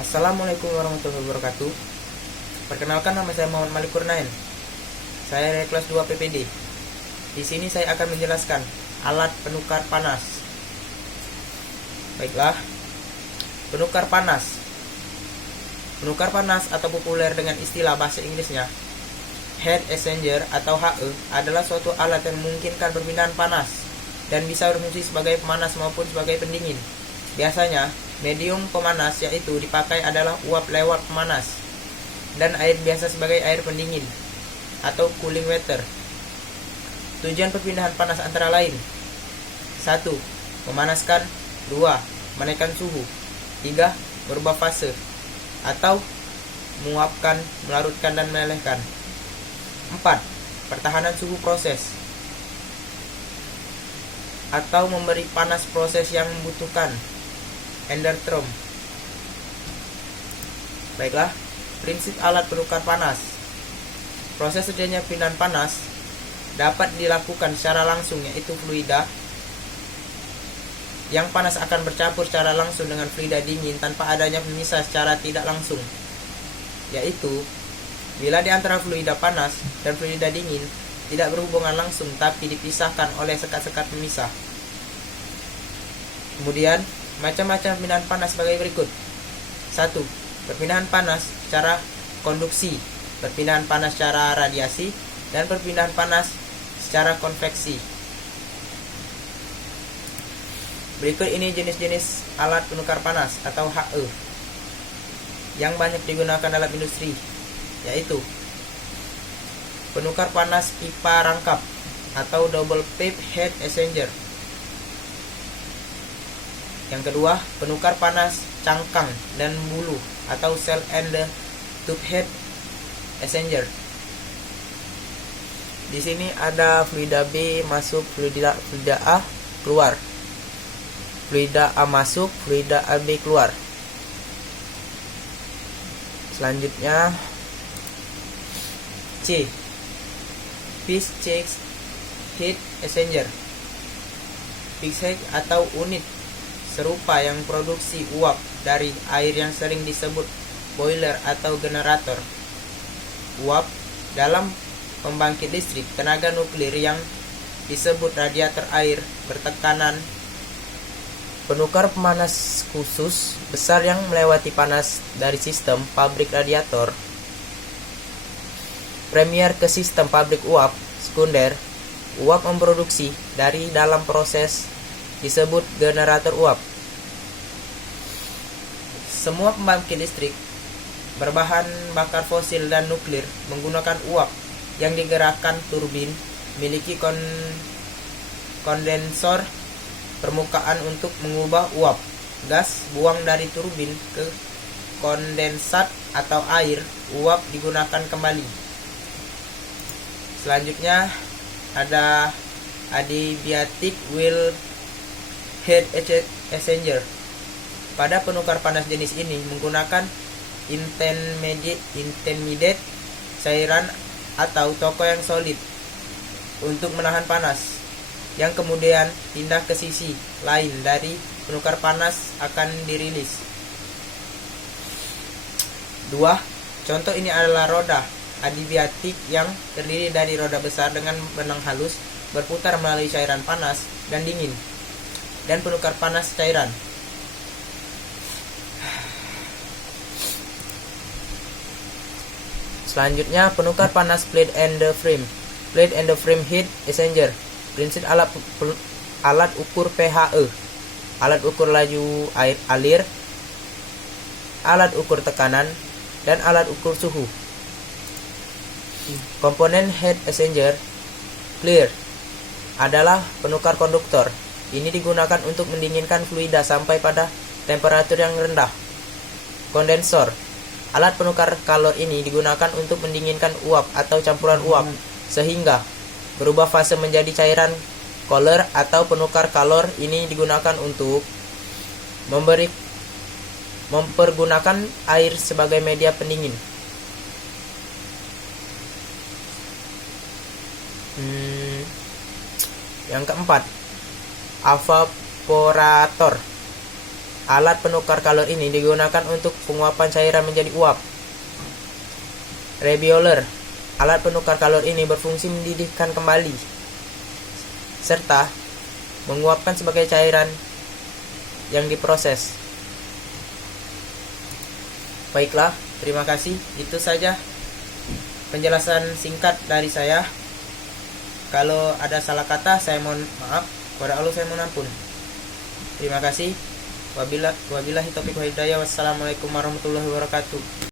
Assalamualaikum warahmatullahi wabarakatuh. Perkenalkan, nama saya Muhammad Malik Kurnain. Saya dari kelas 2 PPD. Di sini saya akan menjelaskan alat penukar panas. Baiklah. Penukar panas. Penukar panas atau populer dengan istilah bahasa Inggrisnya heat exchanger atau HE adalah suatu alat yang memungkinkan perpindahan panas dan bisa berfungsi sebagai pemanas maupun sebagai pendingin. Biasanya, medium pemanas yaitu dipakai adalah uap lewat pemanas dan air biasa sebagai air pendingin atau cooling water. Tujuan perpindahan panas antara lain: 1. Memanaskan. 2. Menaikkan suhu. 3. Merubah fase atau menguapkan, melarutkan, dan melelehkan. 4. Pertahanan suhu proses atau memberi panas proses yang membutuhkan, endotherm. Baiklah, prinsip alat penukar panas. Proses terjadinya perpindahan panas dapat dilakukan secara langsung, yaitu fluida. Yang panas akan bercampur secara langsung dengan fluida dingin tanpa adanya pemisah secara tidak langsung, yaitu bila di antara fluida panas dan fluida dingin tidak berhubungan langsung tapi dipisahkan oleh sekat-sekat pemisah. Kemudian, macam-macam perpindahan panas sebagai berikut. 1. Perpindahan panas secara konduksi, perpindahan panas secara radiasi, dan perpindahan panas secara konveksi. Berikut ini jenis-jenis alat penukar panas atau HE yang banyak digunakan dalam industri, yaitu penukar panas pipa rangkap atau double pipe heat exchanger. Yang kedua, penukar panas cangkang dan bulu atau cell and tube heat exchanger. Di sini ada fluida B masuk, fluida A keluar. Fluida A masuk, fluida AB keluar. Selanjutnya C. Fish Check Heat Exchanger. Fish Check atau unit serupa yang produksi uap dari air yang sering disebut boiler atau generator. Uap dalam pembangkit listrik tenaga nuklir yang disebut radiator air bertekanan. Penukar pemanas khusus besar yang melewati panas dari sistem pabrik radiator premier ke sistem pabrik uap sekunder. Uap memproduksi dari dalam proses disebut generator uap. Semua pembangkit listrik berbahan bakar fosil dan nuklir menggunakan uap yang digerakkan turbin, memiliki kondensor permukaan untuk mengubah uap gas buang dari turbin ke kondensat atau air. Uap digunakan kembali. Selanjutnya ada adiabatic well heat exchanger. Pada penukar panas jenis ini menggunakan intermediate cairan atau toko yang solid untuk menahan panas, yang kemudian pindah ke sisi lain dari penukar panas akan dirilis. 2. Contoh ini adalah roda adiabatik yang terdiri dari roda besar dengan benang halus berputar melalui cairan panas dan dingin, dan penukar panas cairan. Selanjutnya, penukar panas plate and frame. Plate and frame heat exchanger. Prinsip alat ukur PHE, alat ukur laju air alir, alat ukur tekanan, dan alat ukur suhu. Komponen heat exchanger. Clear adalah penukar konduktor. Ini digunakan untuk mendinginkan fluida sampai pada temperatur yang rendah. Kondensor. Alat penukar kalor ini digunakan untuk mendinginkan uap atau campuran uap sehingga berubah fase menjadi cairan. Cooler atau penukar kalor ini digunakan untuk mempergunakan air sebagai media pendingin. Yang keempat, evaporator Alat penukar kalor ini digunakan untuk penguapan cairan menjadi uap. Rebioler. Alat penukar kalor ini berfungsi mendidihkan kembali serta menguapkan sebagai cairan yang diproses. Baiklah, terima kasih. Itu saja penjelasan singkat dari saya. Kalau ada salah kata, saya mohon maaf. Kepada Allah saya mohon ampun. Terima kasih. Wabillahi taufiq wal hidayah. Wassalamualaikum warahmatullahi wabarakatuh.